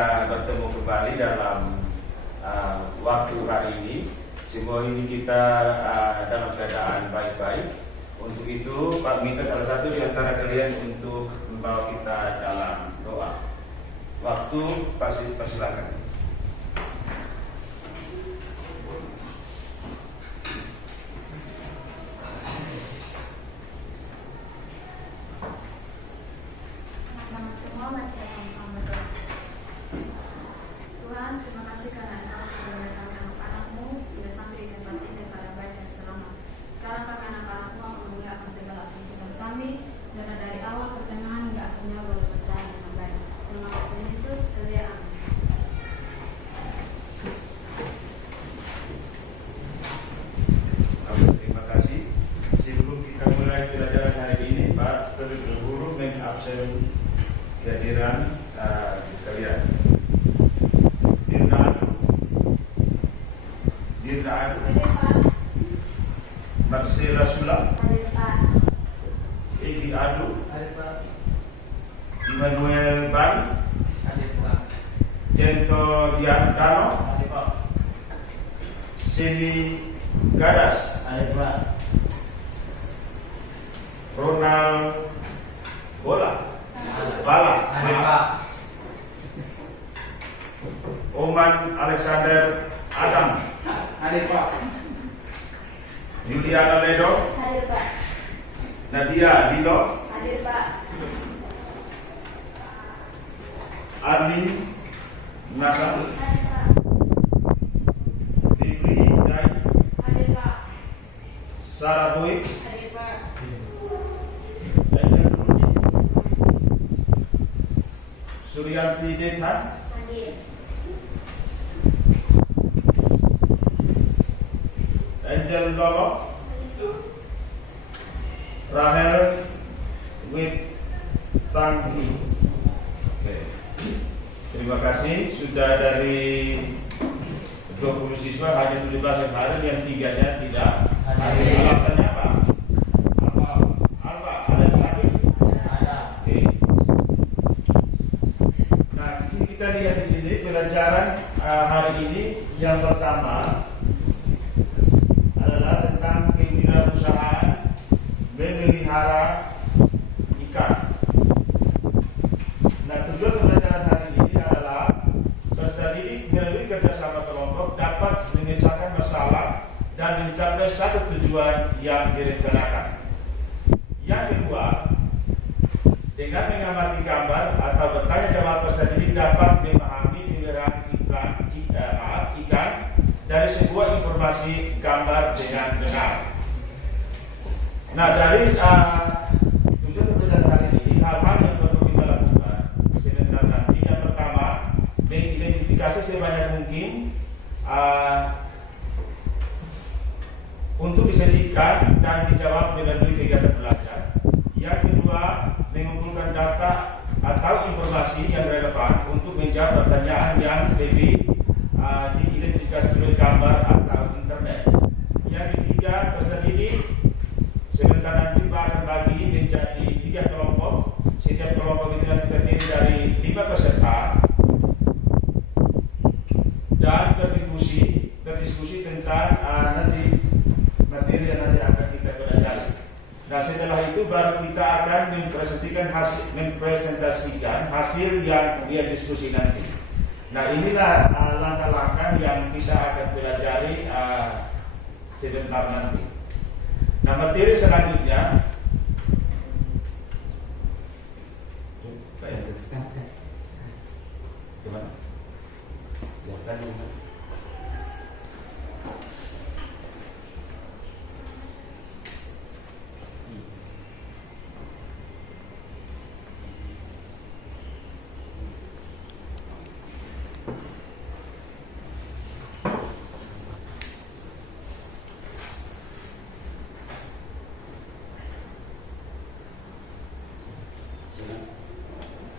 bertemu kembali dalam waktu hari ini. Semua ini kita dalam keadaan baik-baik. Untuk itu, Pak minta salah satu di antara kalian untuk membawa kita dalam doa. Waktu pasti persilakan. Semua mari kita sama-sama berdoa. Tuhan, terima kasih karena Engkau sudah menyertakan anak-anakmu tidak sampai di tempat ini pada baik dan selamat. Sekarang kami anak-anakmu akan memuliakan segala aktivitas kami, dan dari awal pertengahan hingga akhirnya boleh berjalan dengan baik. Terima kasih Yesus, haleluya, amin. Terima kasih. Sebelum kita mulai pelajaran hari ini, Pak terlebih dahulu mengabsen kehadiran kalian. Dirna Adu, Marcela Sula, Egi Adu, Immanuel Bani, Cento Diantano, Sini Gadas, Ronald Bala, Oman Alexander Adam, Juliana Ledo, Nadia Dino, Arlin Nasar, Fikri Dai, Sarah Boy, Suryanti Dethan, Angel Lolo, Rahel Witangki. Oke. Terima kasih. Sudah dari 20 siswa hanya 17 yang hadir, yang 3-nya tidak. Alasannya apa? Alfa, ada yang sakit? Oke. Nah, kita lihat di sini pelajaran hari ini yang pertama adalah tentang kewirausahaan memelihara ikan. Nah, tujuan pembelajaran hari ini adalah peserta didik melalui kerjasama kelompok dapat memecahkan masalah dan mencapai satu tujuan yang direncanakan. Yang kedua, dengan mengamati gambar atau bertanya jawab peserta didik dapat memahami pemeliharaan ikan dari sebuah informasi gambar dengan benar. Nah, dari tujuan pembelajaran hari ini, hal-hal yang perlu kita lakukan sebentar nanti. Yang pertama, mengidentifikasi sebanyak mungkin untuk disajikan dan dijawab melalui kegiatan belajar. Yang kedua, mengumpulkan data atau informasi yang relevan untuk menjawab pertanyaan yang lebih diidentifikasi melalui gambar atau internet. Yang ketiga, peserta didik sebentar nanti akan bagi menjadi 3 kelompok. Setiap kelompok itu nanti terdiri dari 5 peserta dan berdiskusi tentang nanti materi yang nanti akan kita pelajari. Nah, setelah itu baru kita akan mempresentasikan hasil yang kemudian diskusi nanti. Nah, inilah langkah-langkah yang kita akan pelajari sebentar nanti. Nah, materi selanjutnya gimana?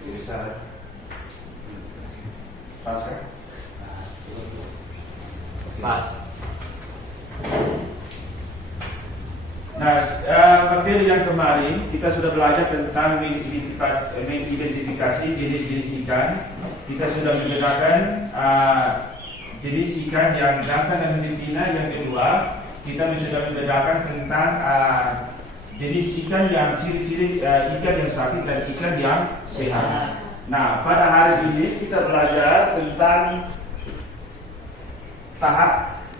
Bisa pas kan? Pas. Nah, materi yang kemarin kita sudah belajar tentang mengidentifikasi jenis-jenis ikan kita sudah membedakan jenis ikan yang jantan dan betina. Yang kedua, kita sudah membedakan tentang jenis ikan yang ciri-ciri ikan yang sakit dan ikan yang sehat. Nah, pada hari ini kita belajar tentang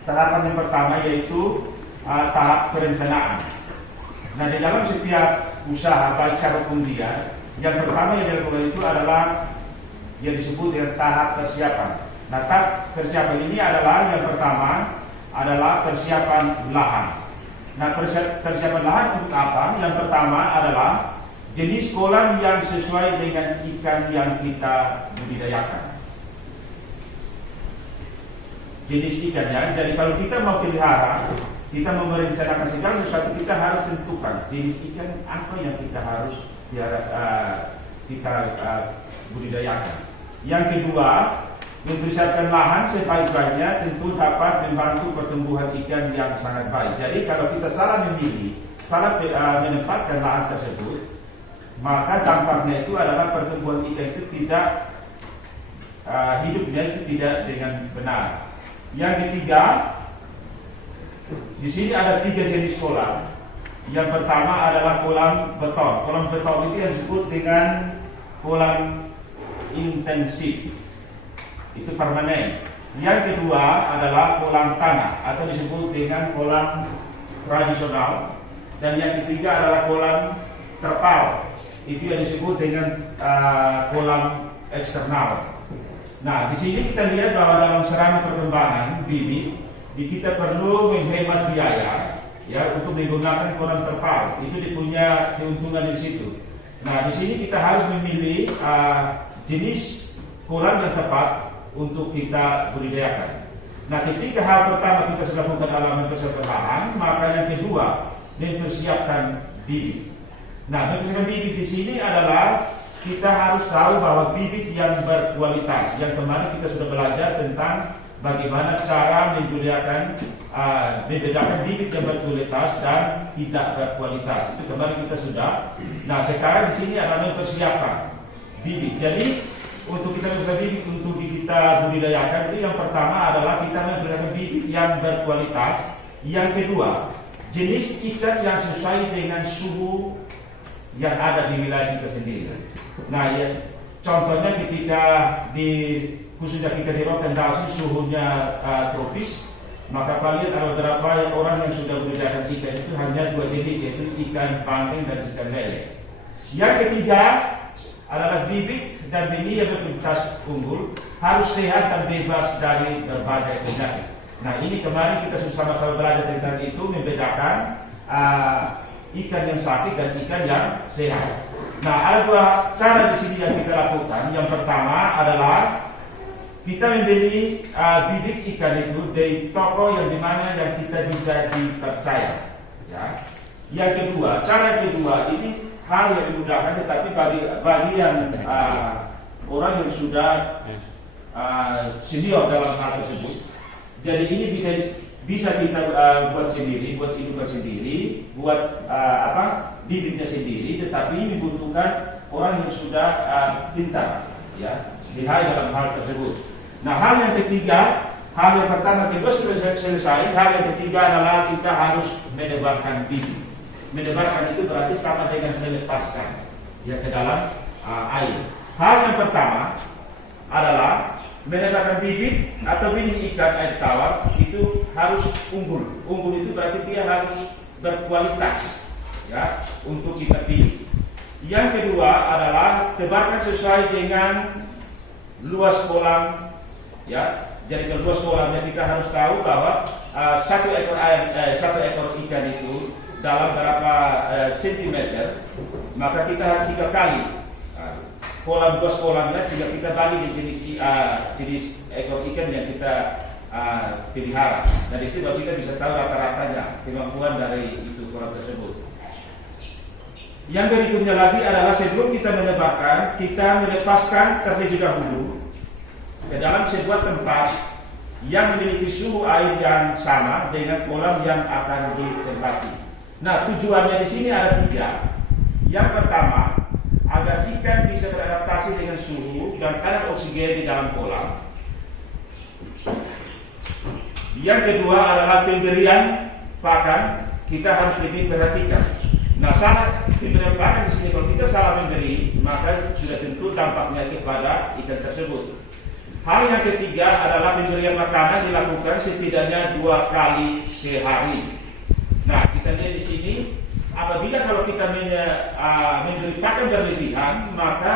tahapan yang pertama, yaitu tahap perencanaan. Nah, di dalam setiap usaha baik siapapun dia, yang pertama yang dilakukan itu adalah yang disebut dengan tahap persiapan. Nah, tahap persiapan ini adalah yang pertama adalah persiapan lahan. Nah, persiapan lahan untuk apa? Yang pertama adalah jenis kolam yang sesuai dengan ikan yang kita budidayakan. Jenis ikannya. Jadi kalau kita mau pelihara, kita mau merencanakan segala sesuatu, kita harus tentukan jenis ikan apa yang kita harus budidayakan. Yang kedua, mempersiapkan lahan sebaik-baiknya tentu dapat membantu pertumbuhan ikan yang sangat baik. Jadi kalau kita salah memilih, salah menempatkan lahan tersebut, maka dampaknya itu adalah pertumbuhan ikan itu tidak hidupnya itu tidak dengan benar. Yang ketiga, di sini ada 3 jenis kolam. Yang pertama adalah kolam beton. Kolam beton itu yang disebut dengan kolam intensif, itu permanen. Yang kedua adalah kolam tanah atau disebut dengan kolam tradisional. Dan yang ketiga adalah kolam terpal, itu yang disebut dengan kolam eksternal. Nah, di sini kita lihat bahwa dalam serana perkembangan bibit, kita perlu menghemat biaya ya untuk menggunakan kolam terpal. Itu punya keuntungan di situ. Nah, di sini kita harus memilih jenis kolam yang tepat untuk kita budidayakan. Nah, ketika hal pertama kita sudah lakukan adalah mempersiapkan lahan, maka yang kedua mempersiapkan bibit. Nah, mempersiapkan bibit di sini adalah kita harus tahu bahwa bibit yang berkualitas. Yang kemarin kita sudah belajar tentang bagaimana cara membedakan bibit yang berkualitas dan tidak berkualitas. Itu kemarin kita sudah. Nah, sekarang di sini adalah mempersiapkan bibit. Jadi untuk kita mempersiapkan bibit untuk kita budidayakan, itu yang pertama adalah kita mempersiapkan bibit yang berkualitas. Yang kedua, jenis ikan yang sesuai dengan suhu yang ada di wilayah kita sendiri. Nah, ya, contohnya ketika khususnya kita di Rotterdam suhunya tropis, maka kalian ada beberapa orang yang sudah budidayakan ikan itu hanya 2 jenis, yaitu ikan pancing dan ikan lele. Yang ketiga adalah bibit dan benih yang berkualitas unggul, harus sehat dan bebas dari berbagai penyakit. Nah, ini kemarin kita sudah sama-sama belajar tentang itu, membedakan ikan yang sakit dan ikan yang sehat. Nah, ada 2 cara di sini yang kita lakukan. Yang pertama adalah kita membeli bibit ikan itu dari toko yang dimana yang kita bisa dipercaya. Ya. Yang kedua, cara kedua ini hal yang dimudahkan, tetapi bagi yang orang yang sudah senior dalam hal tersebut. Jadi ini bisa kita buat sendiri, buat hidupan sendiri, buat bibitnya sendiri, tetapi ini membutuhkan orang yang sudah pintar, ya, lihai dalam hal tersebut. Nah, hal yang ketiga, hal yang pertama kedua sudah selesai. Hal yang ketiga adalah kita harus menebarkan bibit. Menebarkan itu berarti sama dengan melepaskan ya ke dalam air. Hal yang pertama adalah menebarkan bibit atau benih ikan air tawar itu harus unggul. Unggul itu berarti dia harus berkualitas ya untuk kita pilih. Yang kedua adalah tebarkan sesuai dengan luas kolam ya. Jadi kalau luas kolamnya kita harus tahu bahwa satu ekor ikan itu dalam berapa sentimeter, maka kita 3 kali luas kolamnya kita bagi di jenis ekor ikan yang kita pelihara. Dari situ kita bisa tahu rata-ratanya kemampuan dari itu kolam tersebut. Yang berikutnya lagi adalah sebelum kita menebarkan, kita melepaskan terlebih dahulu ke dalam sebuah tempat yang memiliki suhu air yang sama dengan kolam yang akan ditempati. Nah, tujuannya di sini ada 3. Yang pertama, agar ikan bisa beradaptasi dengan suhu dan kadar oksigen di dalam kolam. Yang kedua adalah pemberian pakan, kita harus lebih perhatikan. Nah, salah pemberian pakan di sini, kalau kita salah memberi, maka sudah tentu dampaknya kepada ikan tersebut. Hal yang ketiga adalah pemberian makanan dilakukan setidaknya 2 kali sehari. Nah, kita lihat di sini, apabila kalau kita memberi pakan berlebihan, maka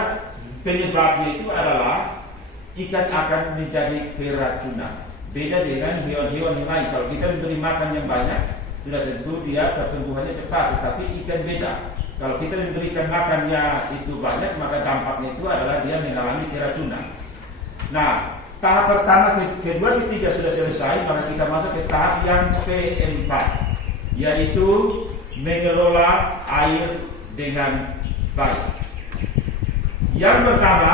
penyebabnya itu adalah ikan akan menjadi keracunan. Beda dengan hewan-hewan yang lain. Kalau kita memberi makan yang banyak, sudah tentu dia pertumbuhannya cepat. Tetapi ikan beda. Kalau kita memberikan makannya itu banyak, maka dampaknya itu adalah dia mengalami keracunan. Nah, tahap pertama, kedua, ketiga sudah selesai, maka kita masuk ke tahap yang keempat, yaitu mengelola air dengan baik. Yang pertama,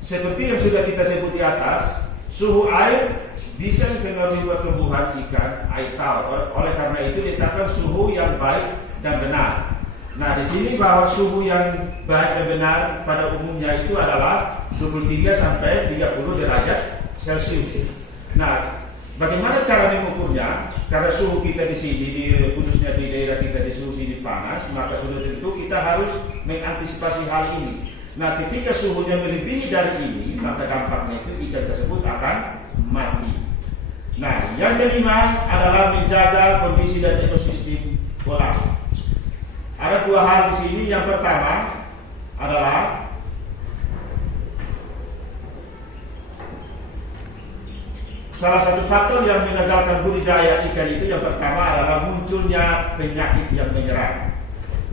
seperti yang sudah kita sebut di atas, suhu air bisa mempengaruhi pertumbuhan ikan air tawar. Oleh karena itu ditetapkan suhu yang baik dan benar. Nah, di sini bahwa suhu yang baik dan benar pada umumnya itu adalah 23 sampai 30 derajat Celcius. Nah, bagaimana cara mengukurnya? Karena suhu kita di sini, khususnya di daerah kita di suhu sini panas, maka sudah tentu kita harus mengantisipasi hal ini. Nah, ketika suhunya melebihi dari ini, maka dampaknya itu ikan tersebut akan mati. Nah, yang kelima adalah menjaga kondisi dan ekosistem kolam. Ada 2 hal di sini. Yang pertama adalah salah satu faktor yang mengagalkan budidaya ikan itu, yang pertama adalah munculnya penyakit yang menyerang.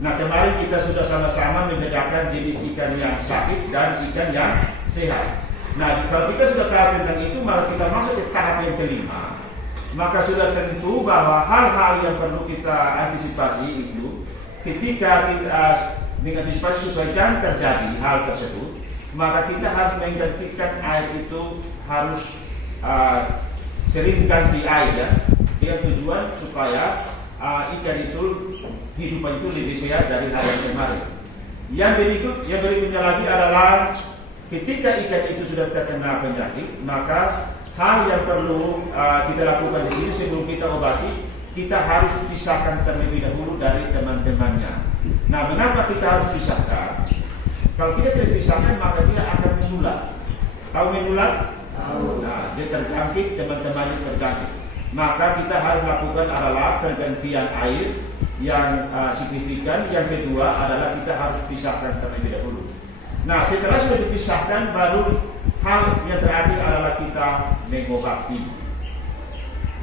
Nah, kemarin kita sudah sama-sama membedakan jenis ikan yang sakit dan ikan yang sehat. Nah, kalau kita sudah tahu tentang itu, maka kita masuk ke tahap yang kelima. Maka sudah tentu bahwa hal-hal yang perlu kita antisipasi itu, ketika kita mengantisipasi supaya jangan terjadi hal tersebut, maka kita harus menggantikan air itu, harus sering ganti air ya, dengan tujuan supaya ikan itu hidupan itu lebih sehat dari hal yang kemarin. Yang berikutnya lagi adalah ketika ikan itu sudah terkena penyakit, maka hal yang perlu kita lakukan di sini sebelum kita obati, kita harus pisahkan terlebih dahulu dari teman-temannya. Nah, mengapa kita harus pisahkan? Kalau kita tidak pisahkan, maka dia akan menular. Tahu menular? Tahu. Nah, dia terjangkit, teman-temannya terjangkit. Maka kita harus lakukan adalah pergantian air yang signifikan. Yang kedua adalah kita harus pisahkan terlebih dahulu. Nah, setelah sudah dipisahkan, baru hal yang terakhir adalah kita mengobati.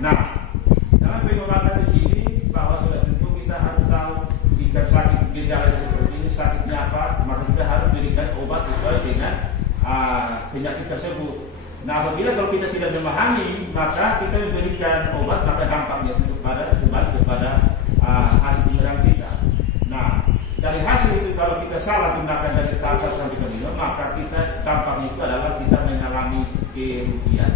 Nah, dalam pengobatan di sini bahwa sudah tentu kita harus tahu ikan sakit gejala seperti ini, sakitnya apa, maka kita harus berikan obat sesuai dengan penyakit tersebut. Nah, apabila kalau kita tidak memahami, maka kita memberikan obat, maka dampaknya itu kembali kepada hasil penyerang kita. Nah, dari hasil itu kalau kita salah gunakan dari tahap 1 sampai 5, maka kita dampaknya itu adalah kita mengalami kerugian.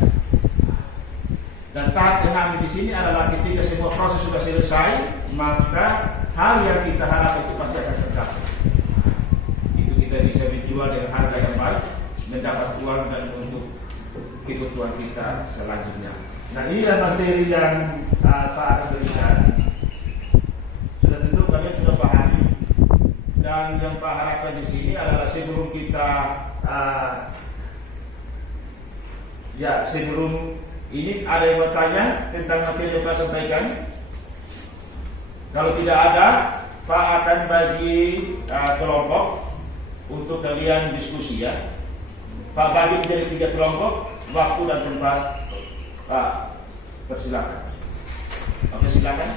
Dan tahap yang di sini adalah ketika semua proses sudah selesai, maka hal yang kita harap itu pasti akan tercapai. Itu kita bisa menjual dengan harga yang baik, mendapat uang dan untuk kebutuhan kita selanjutnya. Nah, inilah materi yang Pak akan berikan. Sudah tentu kalian sudah pahami. Dan yang Pak harapkan di sini adalah sebelum kita sebelum ini ada yang bertanya tentang materi yang Pak sampaikan. Kalau tidak ada, Pak akan bagi kelompok untuk kalian diskusi ya. Pak bagi menjadi 3 kelompok, waktu dan tempat. Pak, persilakan. Oke, silakan.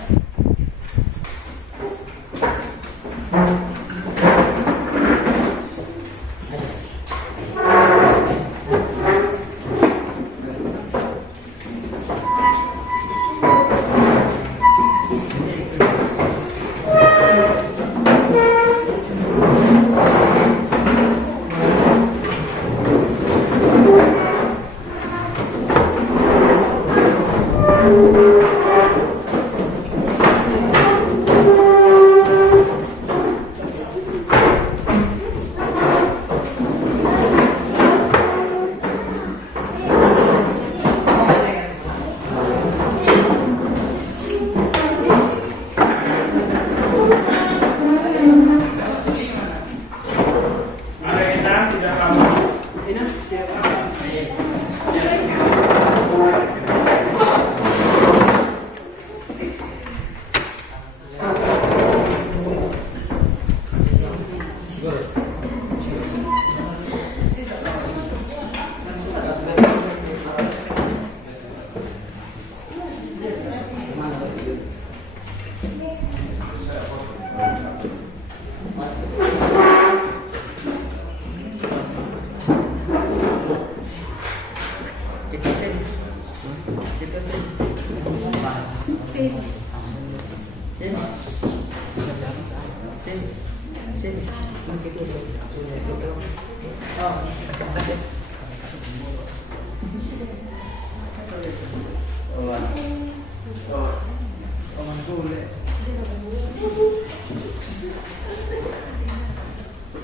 Sini.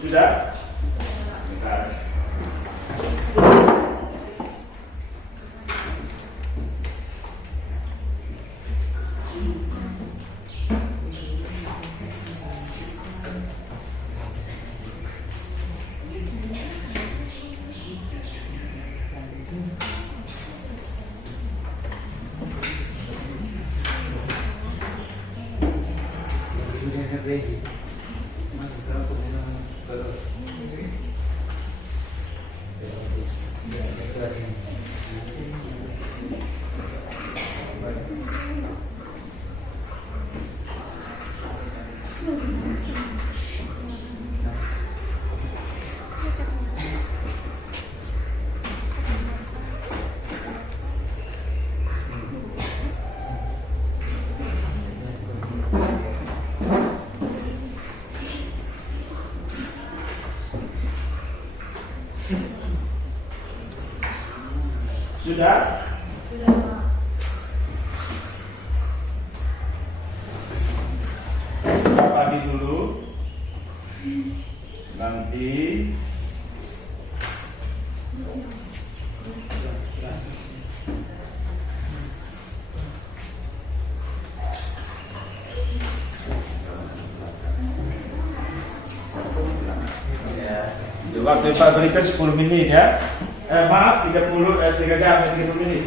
Sudah? Bentar. Sudah? Sudah, Pak. Pagi dulu. Nanti waktu Pak berikan 10 menit ya. Maaf 30 3 jam 30 menit.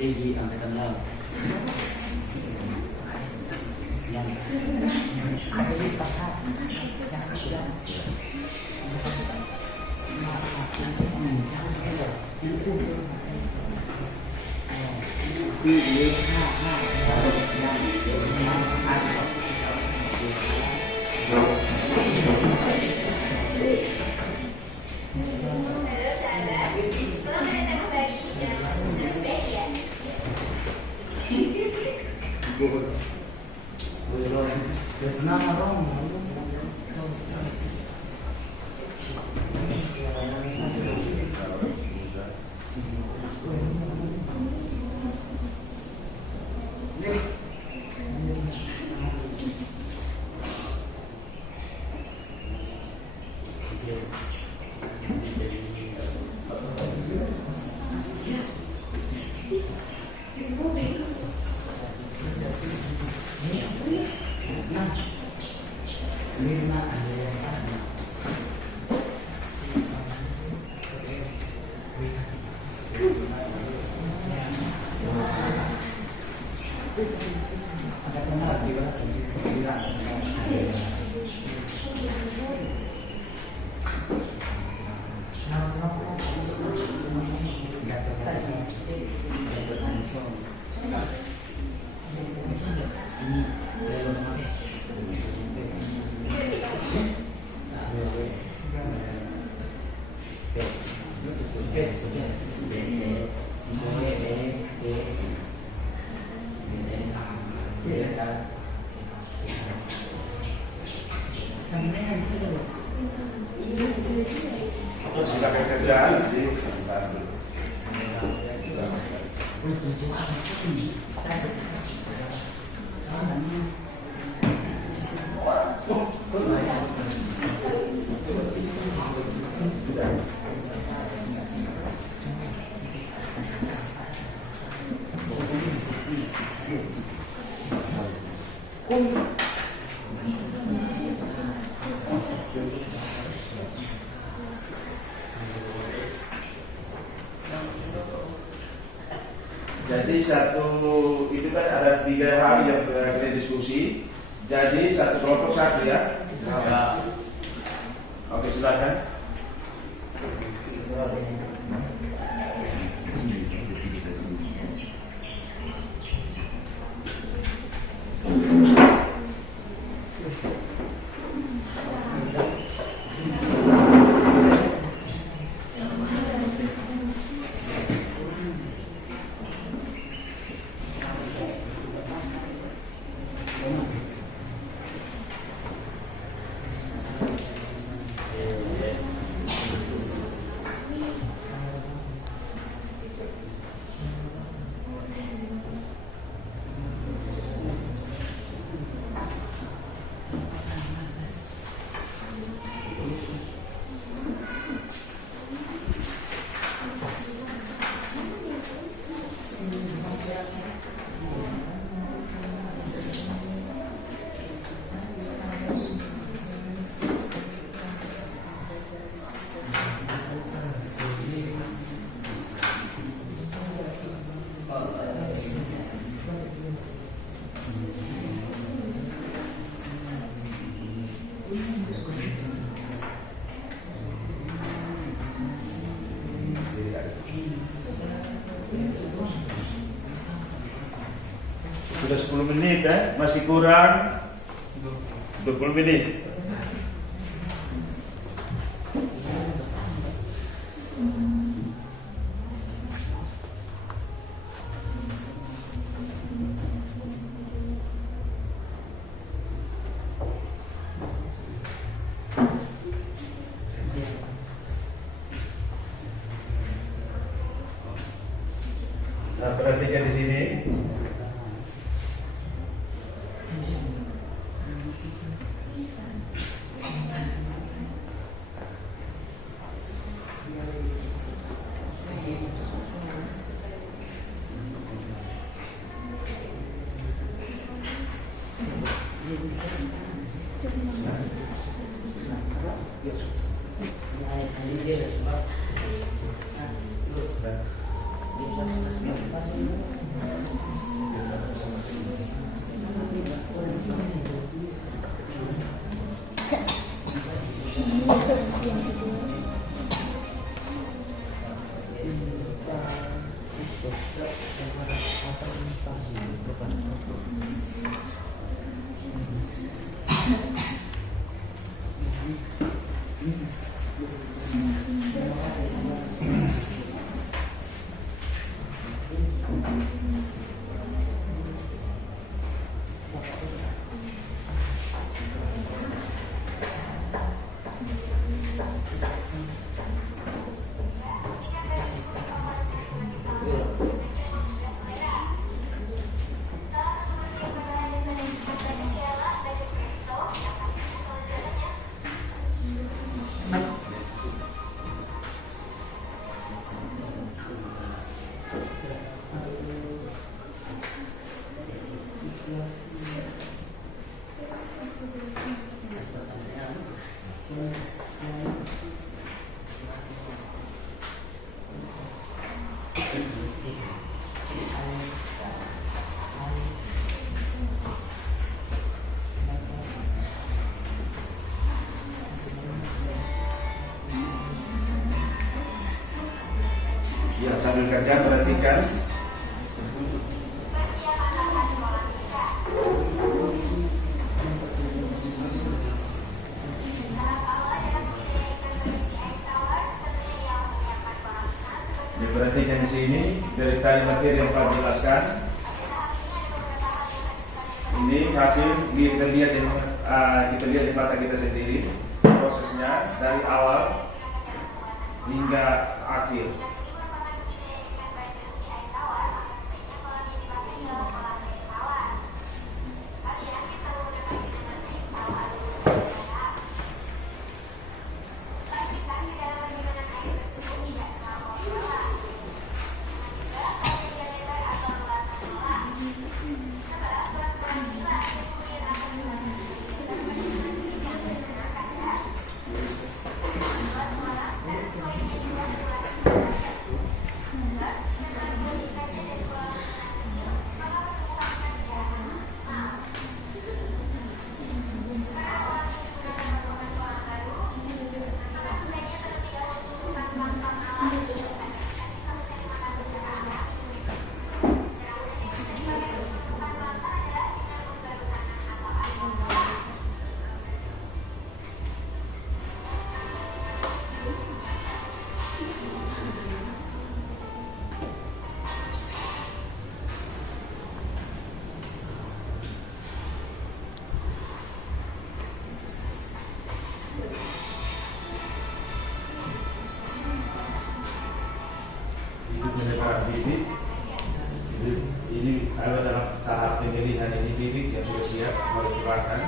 Tinggi angkatan laut. Yang ada di Silakan kerjaan di Jadi itu kan ada 3 hal yang kita diskusi. Jadi satu kelompok satu ya. Oke, silakan. Sudah 10 menit masih kurang 20 menit. Nah, perhatikan di sini. Ya, sambil kerja perhatikan. Perhatikan di sini dari tadi materi yang Pak jelaskan. Ini hasil kita lihat di mata kita sendiri prosesnya dari awal hingga akhir. Bibit ini ada dalam tahap pemilihan ini bibit yang sudah siap mau dikeluarkan.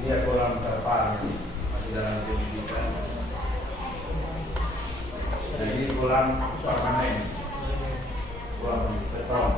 Ini kolam terpal masih dalam penyelidikan. Nah, ini kolam permanen, kolam beton.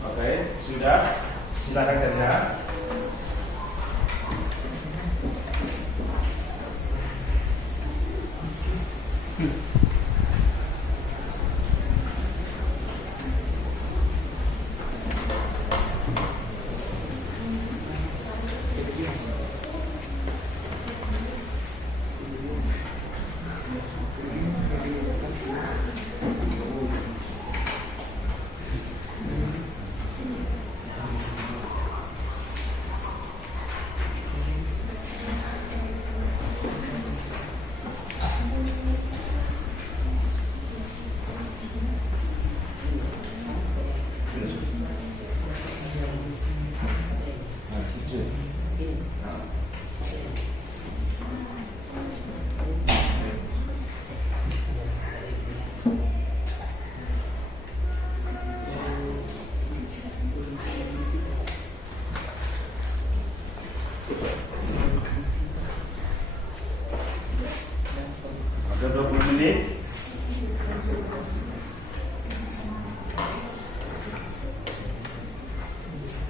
Oke, sudah. Silakan kerja.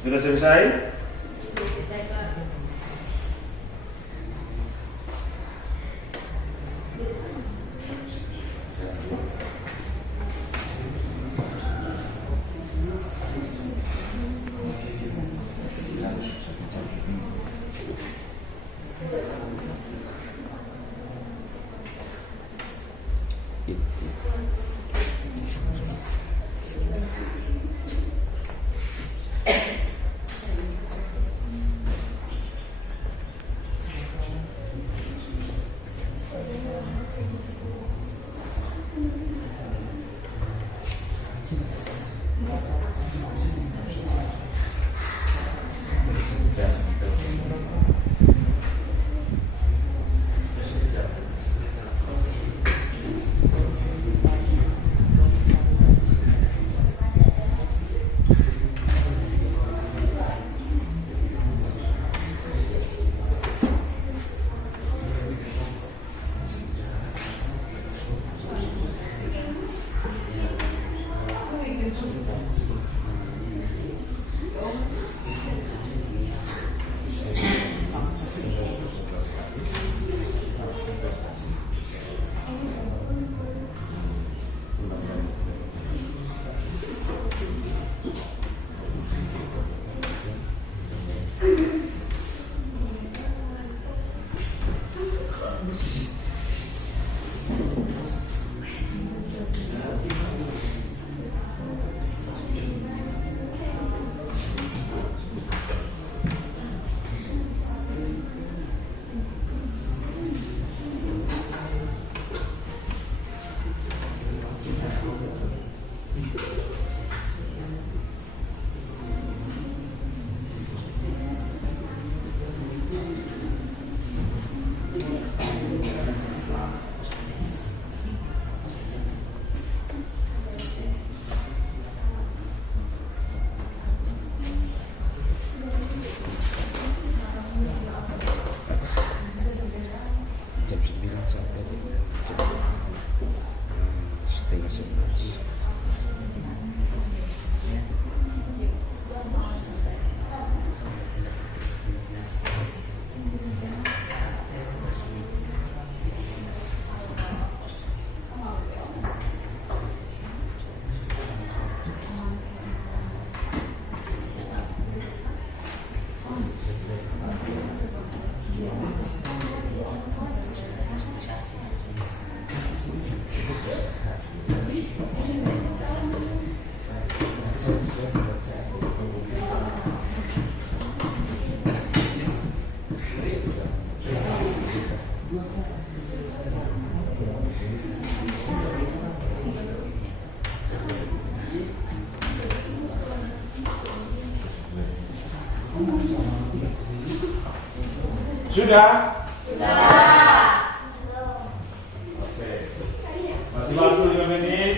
Sudah selesai? Sudah? Sudah. Oke. Masih waktu 5 menit.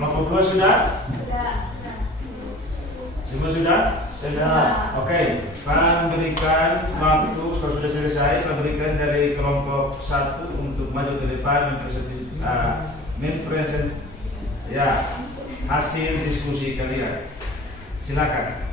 Kelompok 2 sudah? Sudah. Semua sudah? Sudah. Oke, akan berikan waktu kalau sudah selesai, akan berikan dari kelompok 1 untuk maju ke depan mempresent ya hasil diskusi kalian. Silakan.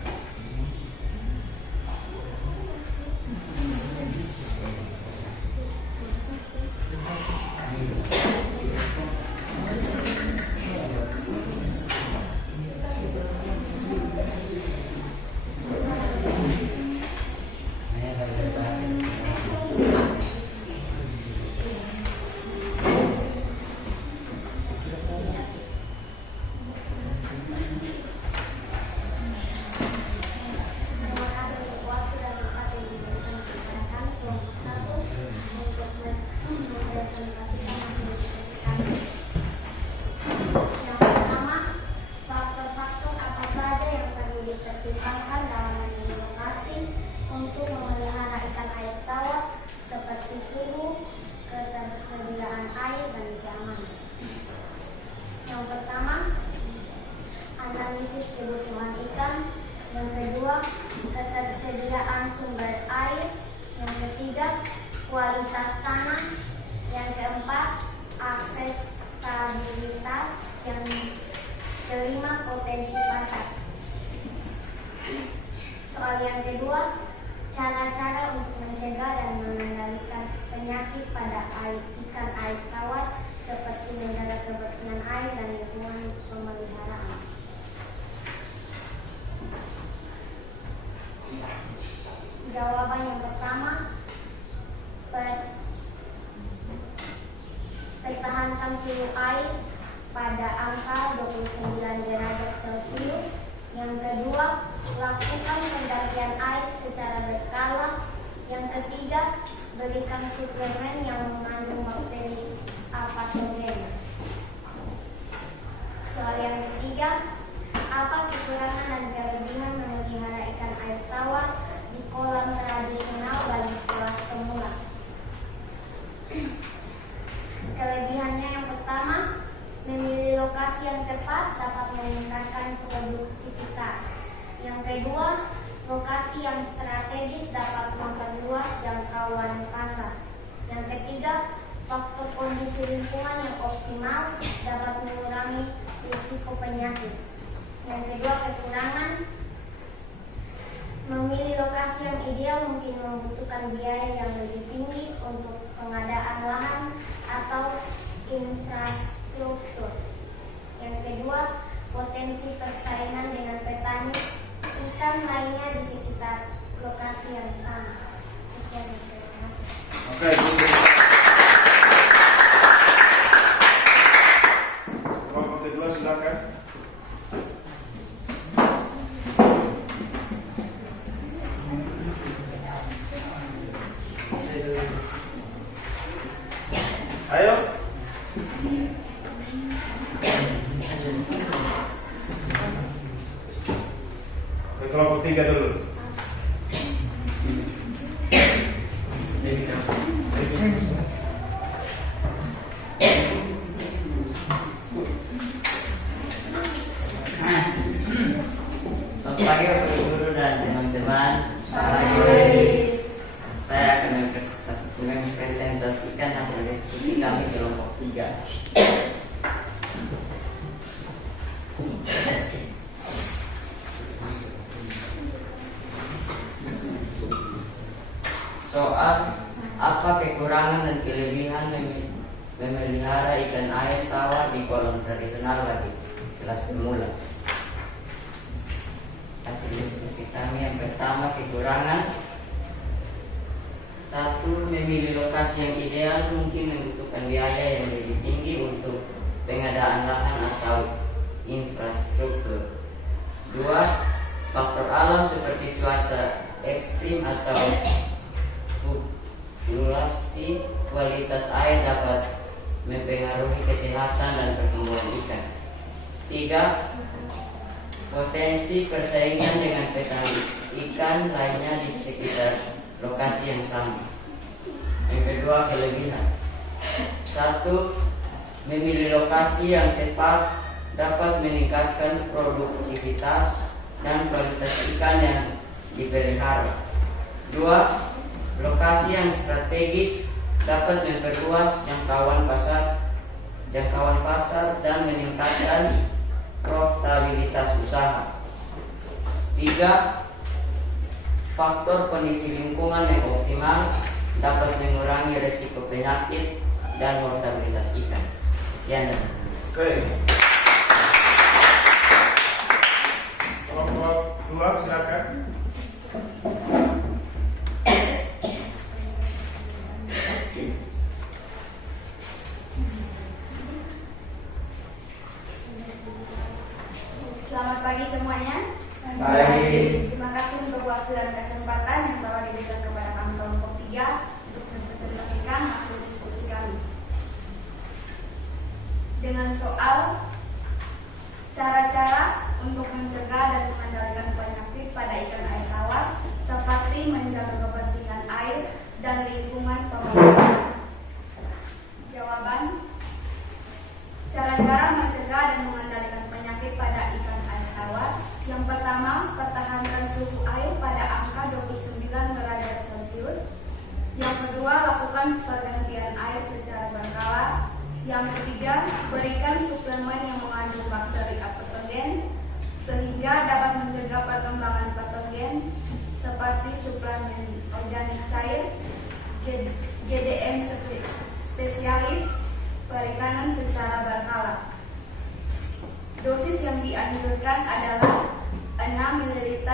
Kualitas tanah. Yang keempat, aksesabilitas. Yang kelima, potensi pasar. Soal yang kedua, cara-cara untuk mencegah dan mengendalikan penyakit pada ikan air tawar seperti menjaga kebersihan air dan lingkungan pemeliharaan. Jawaban yang pertama, pertahankan suhu air pada angka 29 derajat Celcius. Yang kedua, lakukan pendakian air secara berkala. Yang ketiga, berikan suplemen yang mengandung bakteri apatogen. Soal yang ketiga, apa kekurangan dan kelebihan memelihara ikan air tawar di kolam tradisional bagi kelas pemula? Kelebihannya yang pertama, memilih lokasi yang tepat dapat meningkatkan produktivitas. Yang kedua, lokasi yang strategis dapat memperluas jangkauan pasar. Yang ketiga, faktor kondisi lingkungan yang optimal dapat mengurangi risiko penyakit. Yang kedua, kekurangan, memilih lokasi yang ideal mungkin membutuhkan biaya yang lebih tinggi untuk pengadaan lahan atau infrastruktur. Yang kedua, potensi persaingan dengan petani ikan lainnya di sekitar lokasi yang sama. Sekian, terima kasih. Oke, kelompok kedua silakan. Ayo. Ke kelompok 3 dulu. Selamat pagi Bapak Ibu Guru dan teman-teman. Saya akan mempresentasikan hasil diskusi kami kelompok 3. Soal apa kekurangan dan kelebihan memelihara ikan air tawar di kolam tradisional bagi kelas pemula? Hasil diskusi kami yang pertama, kekurangan. 1. Memilih lokasi yang ideal mungkin membutuhkan biaya yang lebih tinggi untuk pengadaan lahan atau infrastruktur. 2. Faktor alam seperti cuaca ekstrim atau fluktuasi kualitas air dapat mempengaruhi kesehatan dan pertumbuhan ikan. 3. Potensi persaingan dengan petani ikan lainnya di sekitar lokasi yang sama. Yang kedua, kelebihan. 1. Memilih lokasi yang tepat dapat meningkatkan produktivitas dan kualitas ikan yang dipelihara. 2. Lokasi yang strategis dapat memperluas jangkauan pasar dan meningkatkan profitabilitas usaha. 3. Faktor kondisi lingkungan yang optimal dapat mengurangi risiko penyakit dan mortalitas ikan. Sekian. Oke. Kelompok 2 silakan. Selamat pagi semuanya. Pagi. Terima kasih untuk waktu dan kesempatan yang telah diberikan kepada kami kelompok 3 untuk mempresentasikan hasil diskusi kami. Dengan soal cara-cara untuk mencegah dan mengendalikan penyakit pada ikan air tawar seperti menjaga kebersihan air dan lingkungan pemanfaatan. Jawaban: cara-cara mencegah dan mengendalikan penyakit pada ikan air tawar. Yang pertama, pertahankan suhu air pada angka 29 derajat Celcius. Yang kedua, lakukan pergantian air secara berkala. Yang ketiga, berikan suplemen yang mengandung bakteri patogen sehingga dapat mencegah perkembangan patogen seperti suplemen organik cair, GDM spesialis, perikanan secara berkala. Dosis yang dianjurkan adalah 6 ml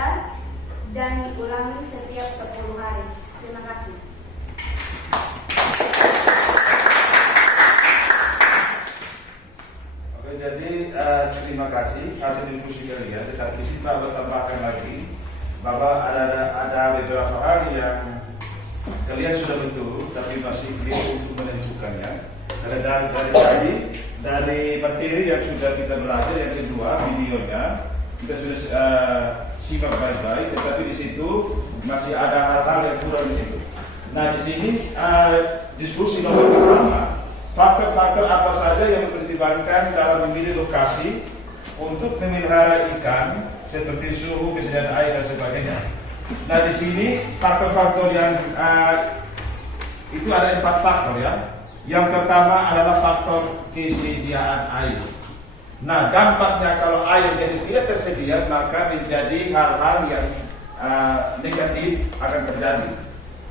dan diulangi setiap 10 hari. Terima kasih. Oke, jadi terima kasih hasil diskusi kalian. Tetapi di sini Bapak tambahkan lagi bahwa ada beberapa hal yang kalian sudah betul, tapi masih belum untuk menentukannya. Dari materi yang sudah kita belajar, yang kedua videonya kita sudah simak baik-baik, tetapi di situ masih ada hal-hal yang kurang di situ. Nah, di sini diskusi nomor pertama, faktor-faktor apa saja yang dipertimbangkan dalam memilih lokasi untuk memelihara ikan seperti suhu, kesediaan air dan sebagainya. Nah, di sini faktor-faktor yang itu ada 4 faktor ya. Yang pertama adalah faktor kesediaan air. Nah, dampaknya kalau air jadi tidak tersedia, maka menjadi hal-hal yang negatif akan terjadi.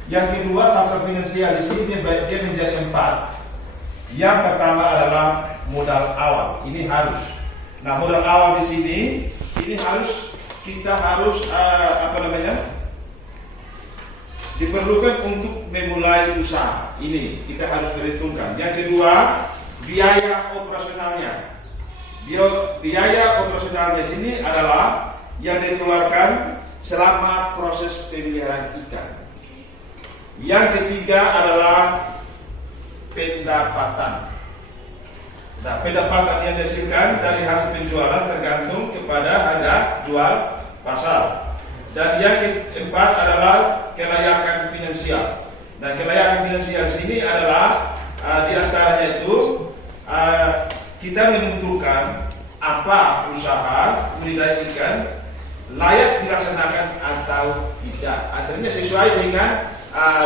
Yang kedua, faktor finansial. Di sini dia menjadi 4. Yang pertama adalah modal awal. Ini harus. Nah, modal awal di sini ini kita harus diperlukan untuk memulai usaha. Ini kita harus perhitungkan. Yang kedua, biaya operasionalnya. Biaya operasionalnya sini adalah yang dikeluarkan selama proses pemeliharaan ikan. Yang ketiga adalah pendapatan. Nah, pendapatan yang dihasilkan dari hasil penjualan tergantung kepada harga jual pasar. Dan yang keempat adalah kelayakan finansial. Nah, kelayakan finansial sini adalah di antaranya itu kita menentukan apa usaha budidaya ikan layak dilaksanakan atau tidak. Artinya sesuai dengan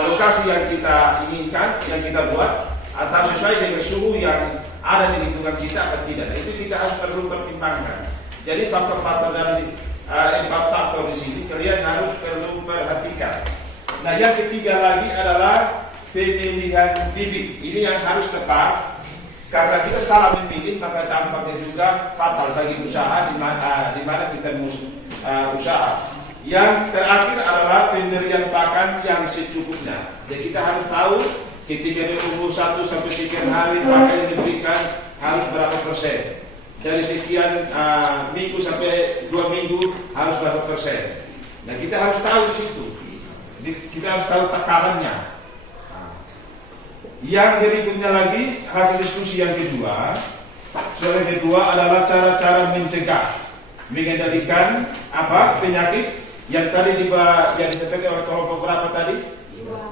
lokasi yang kita inginkan, yang kita buat, atau sesuai dengan suhu yang ada di lingkungan kita atau tidak. Nah, itu kita harus perlu pertimbangkan. Jadi faktor-faktor dari 4 faktor di sini kalian harus perlu perhatikan. Nah, yang ketiga lagi adalah pemilihan bibit. Ini yang harus tepat. Karena kita salah memilih, maka dampaknya juga fatal bagi usaha di mana kita usaha. Yang terakhir adalah pemberian pakan yang secukupnya. Jadi kita harus tahu ketika dia umur 1 sampai sekian hari pakan yang diberikan harus berapa persen. Dari sekian minggu sampai 2 minggu harus berapa persen. Nah, kita harus tahu di situ. Kita harus tahu takarannya. Yang berikutnya lagi hasil diskusi yang kedua. Soal yang kedua adalah cara-cara mencegah, mengendalikan penyakit yang tadi yang disampaikan oleh kelompok berapa tadi?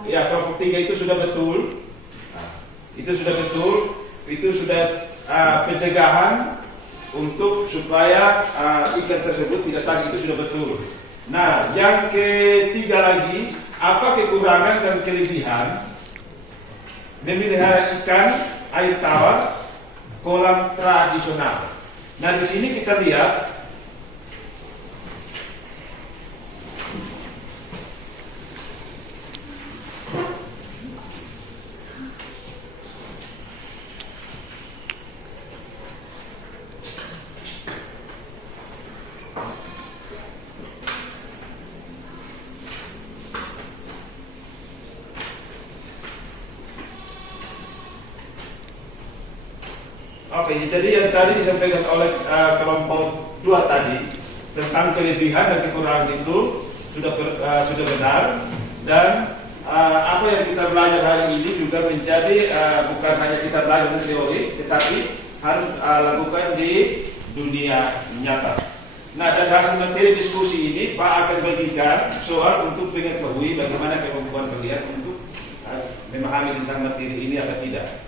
Ya, kelompok 3 itu sudah betul. Itu sudah betul. Itu sudah pencegahan untuk supaya ikan tersebut tidak sakit, itu sudah betul. Nah, yang ketiga lagi, apa kekurangan dan kelebihan memelihara ikan air tawar kolam tradisional? Nah, di sini kita lihat Oke, jadi yang tadi disampaikan oleh kelompok 2 tadi tentang kelebihan dan kekurangan itu sudah benar, dan apa yang kita belajar hari ini juga menjadi bukan hanya kita belajar di teori, tetapi harus lakukan di dunia nyata. Nah, dan hasil materi diskusi ini Pak akan bagikan soal untuk mengetahui bagaimana kemampuan kalian untuk memahami tentang materi ini atau tidak.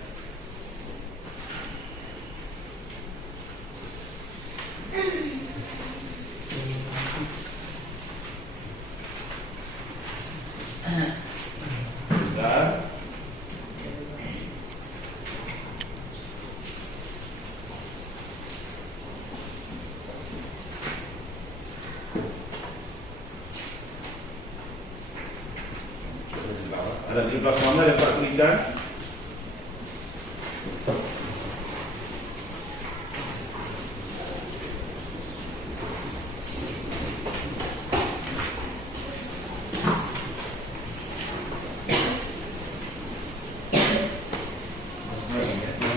Ada di belakang mana yang Pak tuliskan?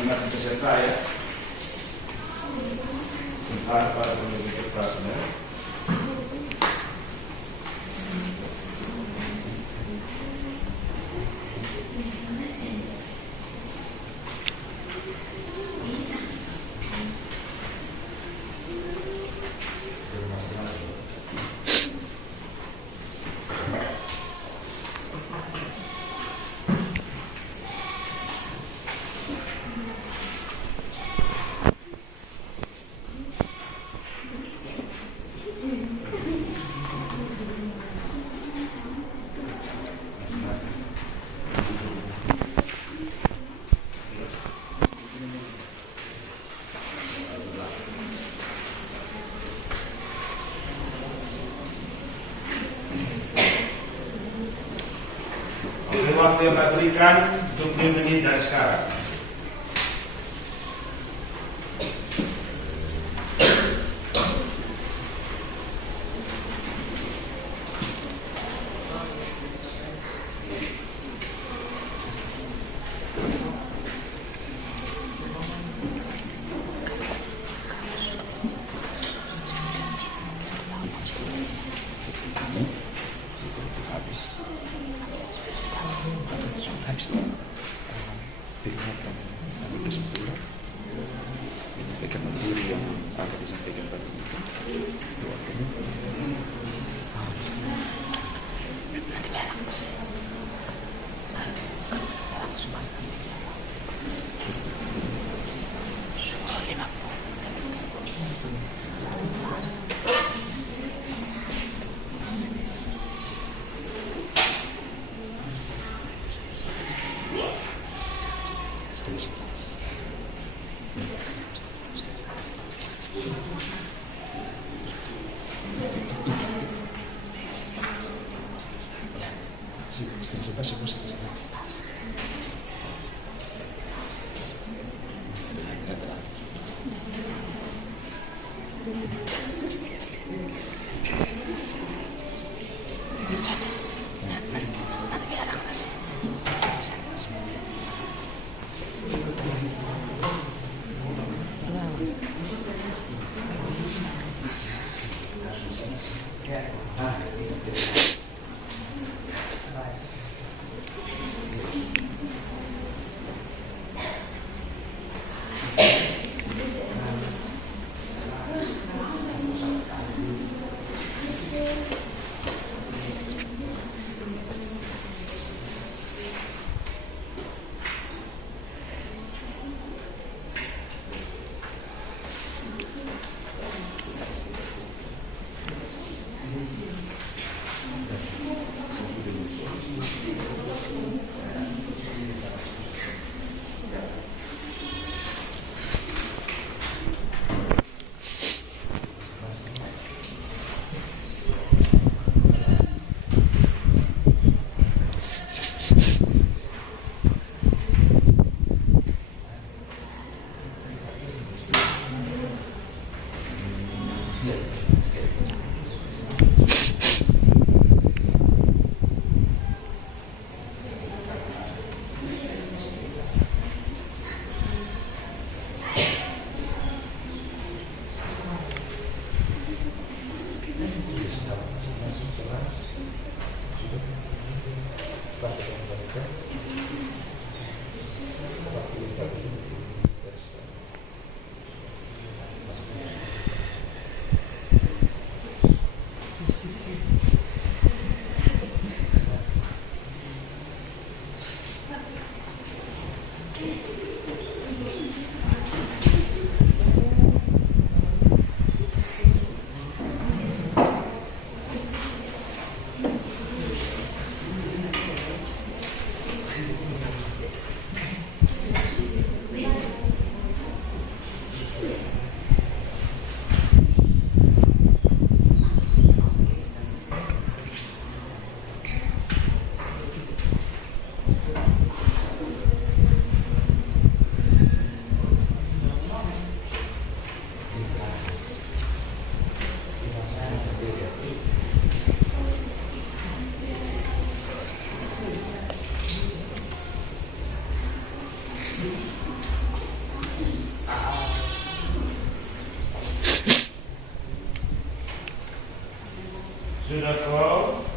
Masih peserta ya. Para pemilik kertasnya. Waktu yang Pak berikan 20 menit dari sekarang. menyampaikan materi yang akan disampaikan pada kita. Sudah kau?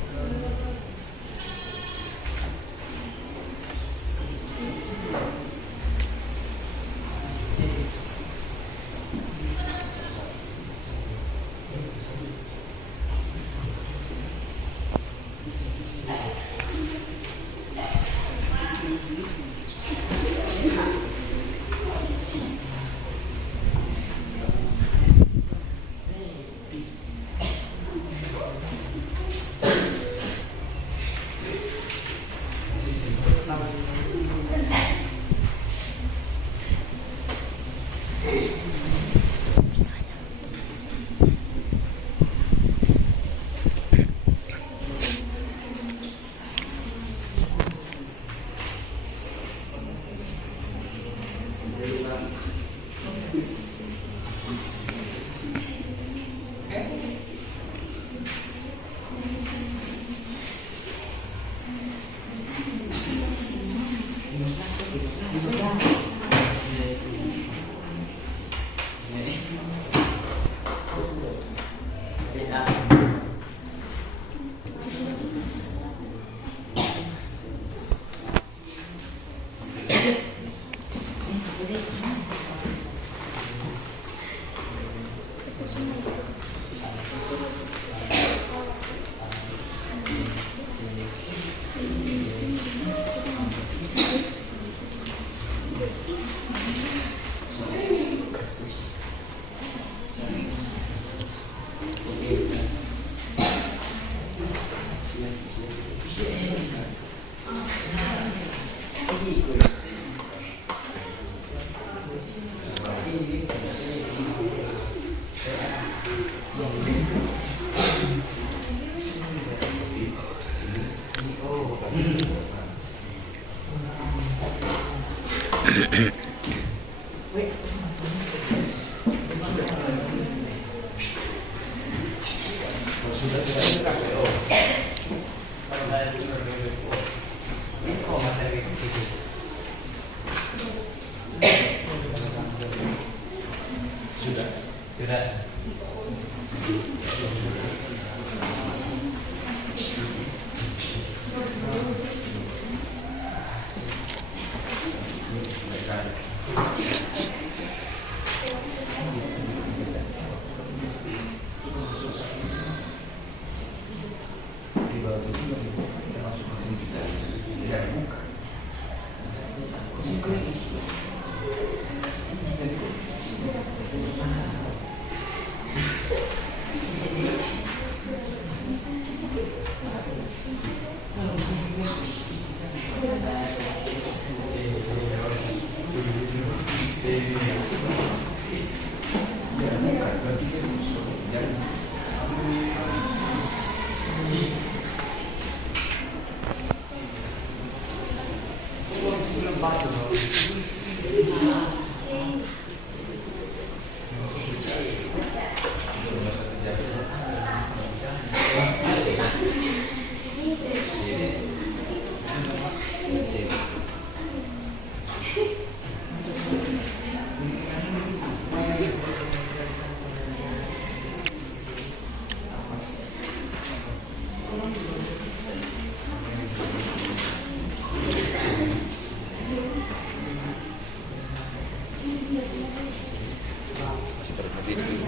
masih terus nanti itu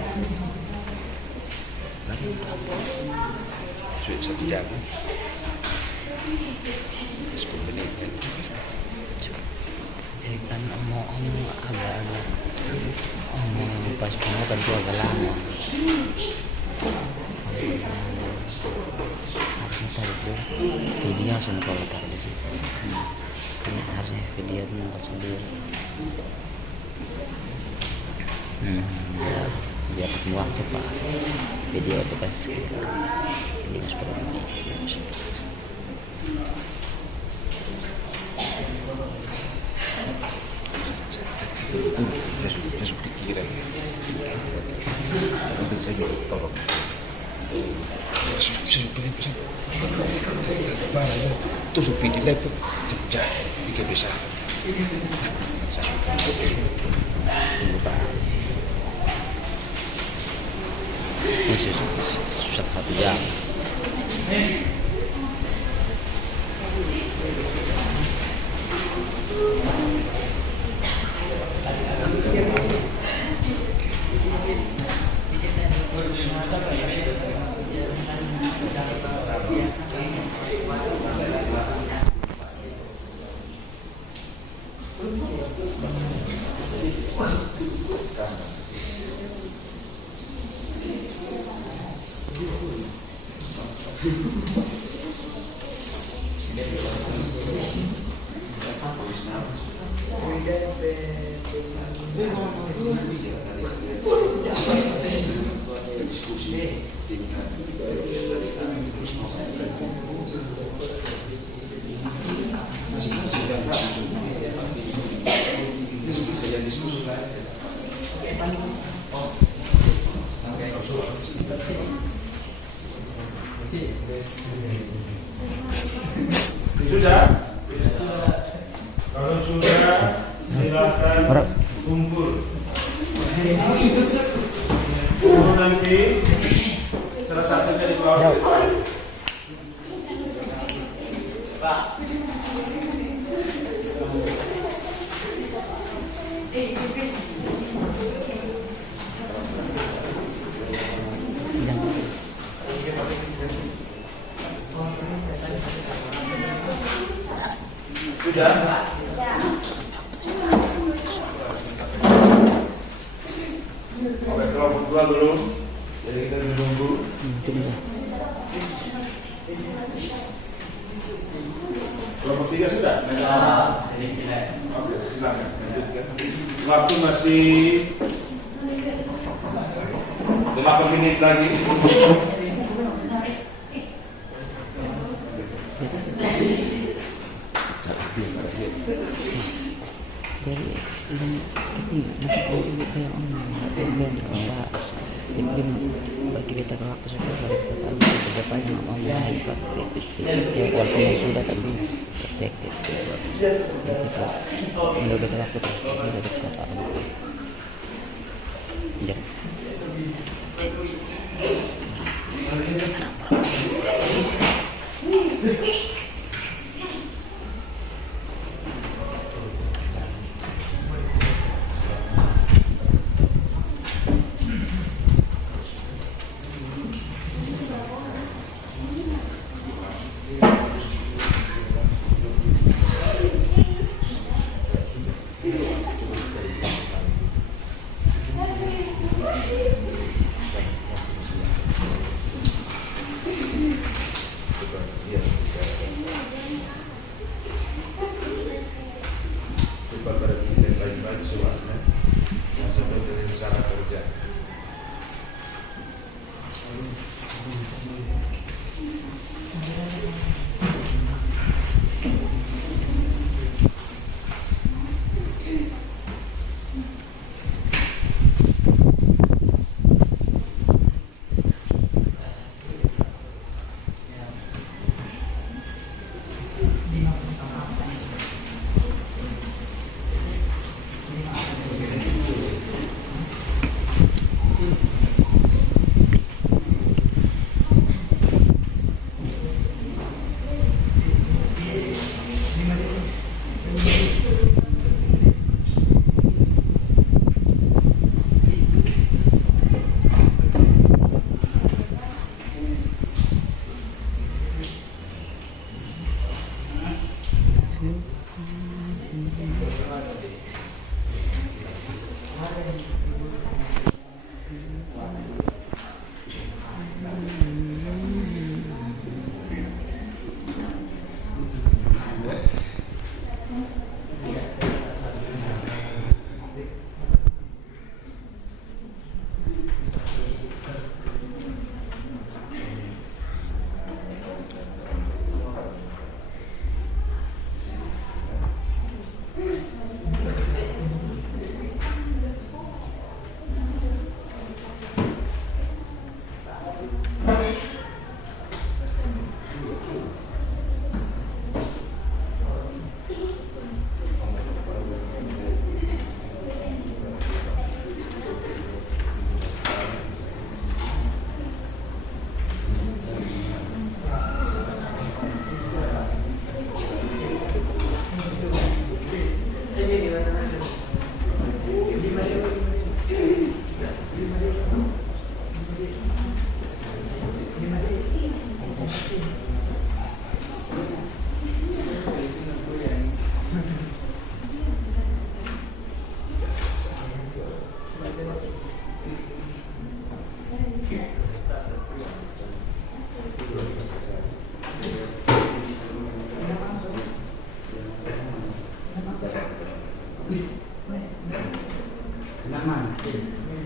sudah 1 jam 10 menit kan. Cerita omong agak-agak omong pas semua kan itu agak lama. Harusnya tahu itu video langsung kalau taruh di situ. Harusnya video itu nonton sendiri. Ya, biar ketemu waktu pak. Video itu kan sekitar 10 menit. Saya sudah kira itu saya juga tolong saya itu supi di laptop sejak 3 besar Tunggu pak. Ini susah 1 jam. Sudah? Kalau sudah, silakan kumpul. Nanti salah satunya di bawah. Sudah? Oke, kelompok 2 belum. Jadi kita menunggu. Kelompok 3 sudah? Oke, silakan lanjutkan. Waktu masih 8 menit lagi. Bagi kita ke waktu sekolah harus tetap berdepan yang mau menghidap walaupun yang sudah tapi detektif udah ke waktu terus udah dekat jangan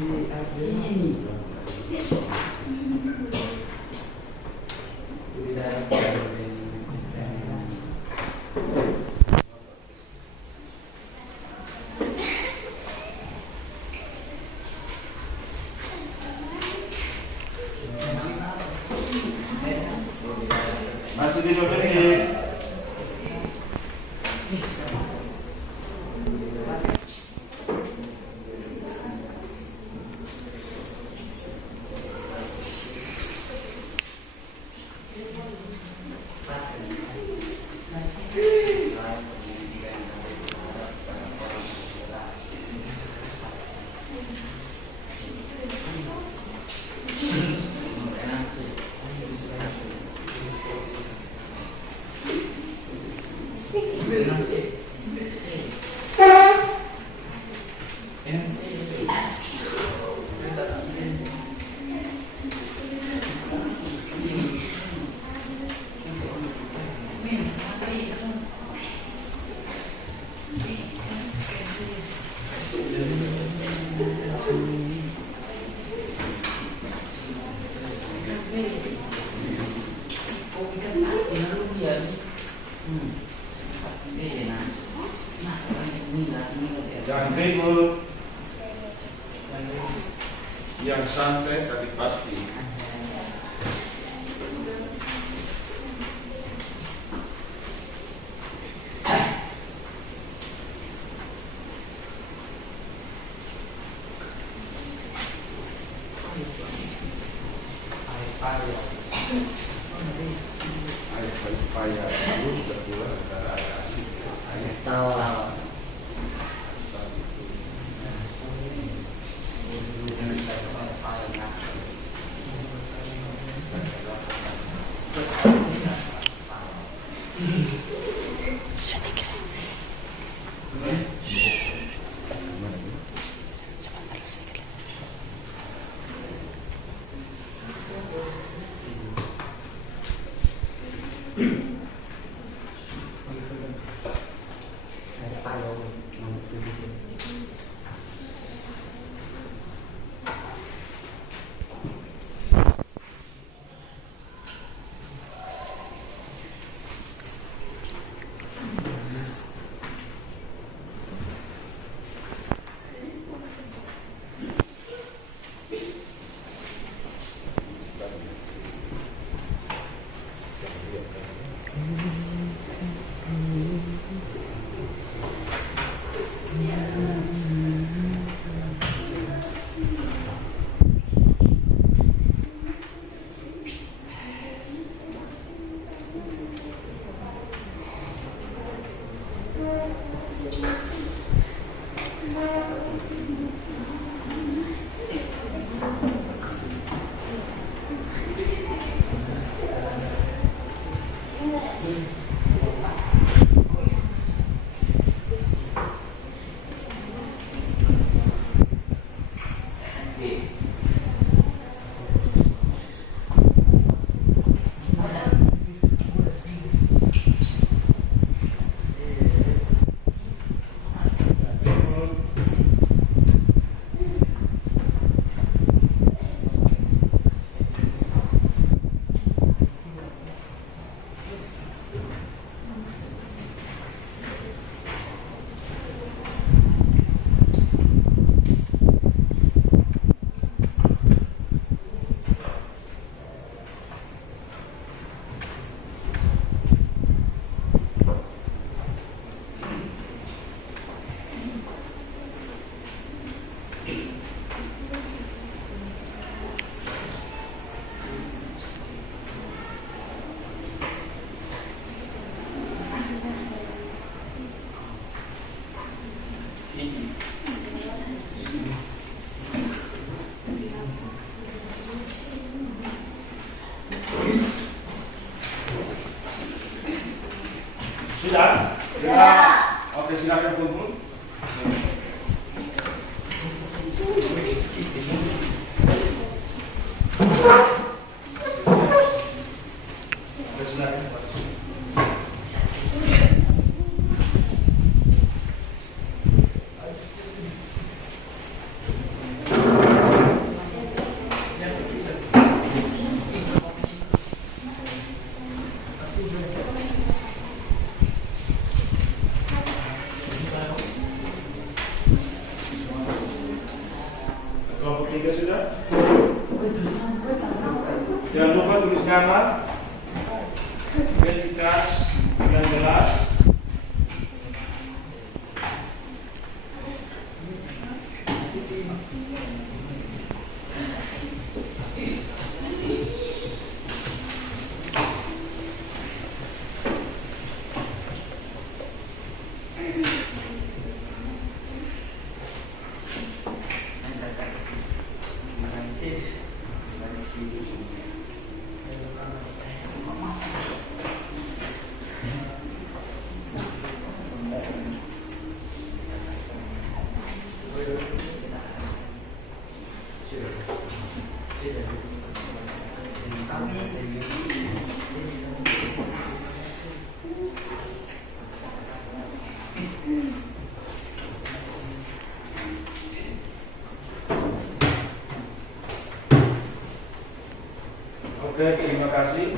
Masih di 2 menit. Yang berikut yang santai tapi pasti. Payah dulu berdua antara asik. Tahu lah. Sedikit. Sudah? Sudah. Oke, silakan kumpul. Oke, silakan. tiga sudah. Jangan lupa tulis nama, identitas yang jelas. Oke, terima kasih.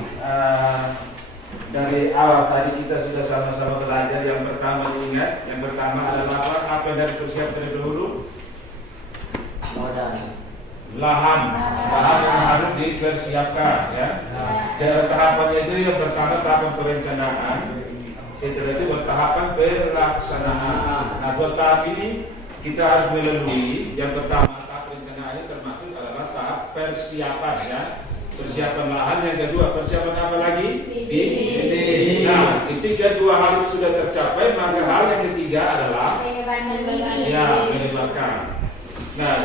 Dari awal tadi kita sudah sama-sama belajar. Yang pertama ingat, yang pertama adalah apa yang harus dipersiapkan terlebih dahulu? Modal. Lahan yang harus dipersiapkan, ya. Dari tahapannya itu yang pertama tahapan perencanaan. Setelah itu bertahapan pelaksanaan. Nah, buat tahap ini kita harus melalui. Yang pertama tahap perencanaan ini termasuk adalah tahap persiapan, ya. Persiapan lahan. Yang kedua persiapan apa lagi? Bibit. Nah, ketika dua hal itu sudah tercapai, maka hal yang ketiga adalah menyebarkan. Nah,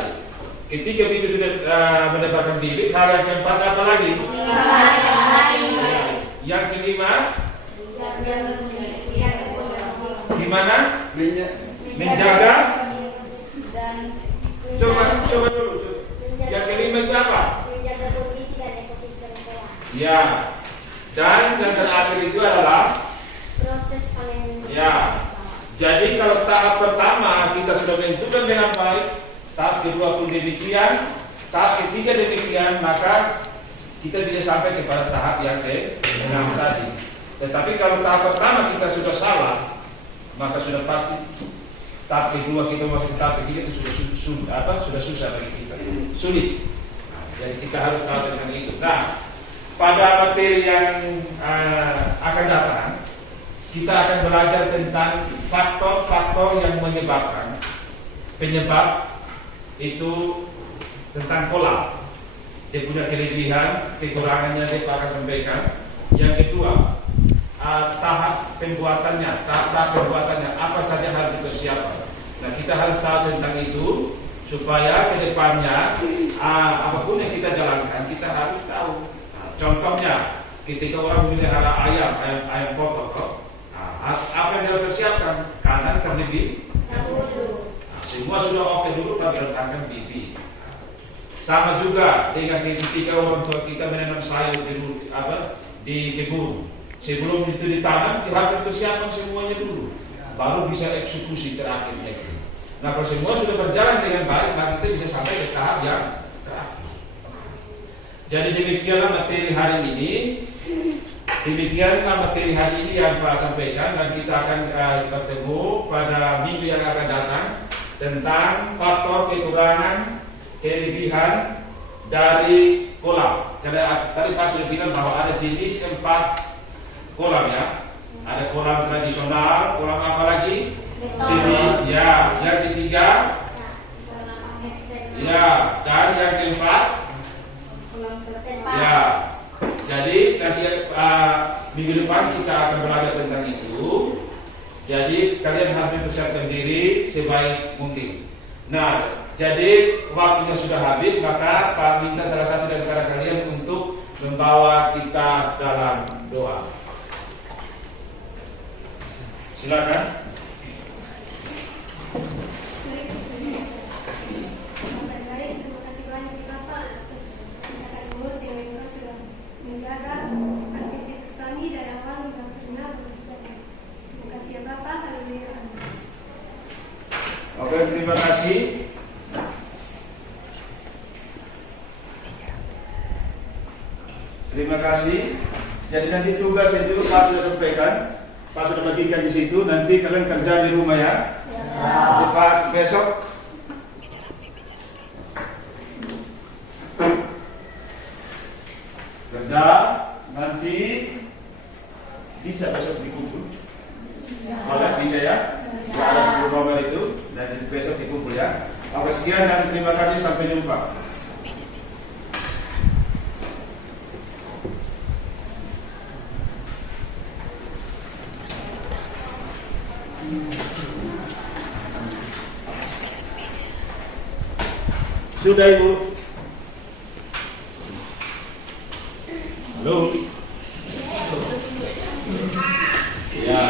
ketika bibit sudah menyebarkan bibit, hal yang keempat apa lagi? Yang kelima, gimana? Menjaga. Coba dulu. Yang kelima itu apa? Ya, dan yang terakhir itu adalah proses panen. Ya, jadi kalau tahap pertama kita sudah menentukan dengan baik, tahap kedua pun demikian, tahap ketiga demikian, maka kita bisa sampai kepada tahap yang ke-6 tadi. Tetapi kalau tahap pertama kita sudah salah, maka sudah pasti tahap kedua kita masuk ke tahap ketiga itu sudah susah bagi kita, sulit. Jadi kita harus tahu dengan itu. Nah, pada materi yang akan datang, kita akan belajar tentang faktor-faktor yang menyebabkan. Penyebab itu tentang pola. Dia punya kelebihan, kekurangannya dia akan sampaikan. Yang kedua, tahap pembuatannya, apa saja harus dipersiapkan. Nah, kita harus tahu tentang itu supaya ke depannya apapun yang kita jalankan kita harus tahu. Contohnya, ketika orang memelihara ayam potong, apa yang dia persiapkan? Kandang terlebih dahulu. Semua sudah oke dulu, baru letakkan bibit. Sama juga dengan ketika orang tua kita menanam sayur di kebun. Sebelum itu ditanam, kita harus persiapkan semuanya dulu, baru bisa eksekusi terakhirnya. Nah, kalau semua sudah berjalan dengan baik, maka kita bisa sampai ke tahap yang terakhir. Jadi demikianlah materi hari ini. Demikianlah materi hari ini yang Pak sampaikan, dan kita akan bertemu pada minggu yang akan datang tentang faktor kekurangan, kelebihan dari kolam. Karena tadi Pak sudah bilang bahwa ada jenis 4 kolam, ya. Ada kolam tradisional, kolam apa lagi? Sini, ya. Yang ketiga, ya. Dan yang keempat, ya. Jadi nanti minggu depan kita akan belajar tentang itu. Jadi kalian harus mempersiapkan diri sebaik mungkin. Nah, jadi waktunya sudah habis, maka Pak minta salah satu dari antara kalian untuk membawa kita dalam doa. Silakan. Menjaga aktivitas kami dari awal hingga pernah bekerja. Terima kasih ya Bapak. Haleluya. Oke, terima kasih. Terima kasih. Jadi nanti tugas itu Pak sudah sampaikan, Pak sudah bagikan di situ. Nanti kalian kerja di rumah, ya. Pak besok Dan nanti bisa besok dikumpul. Boleh bisa ya? Ada 10 nomor itu dan besok dikumpul ya. Oke, sekian dan terima kasih, sampai jumpa. Sudah Ibu? Halo? Ya.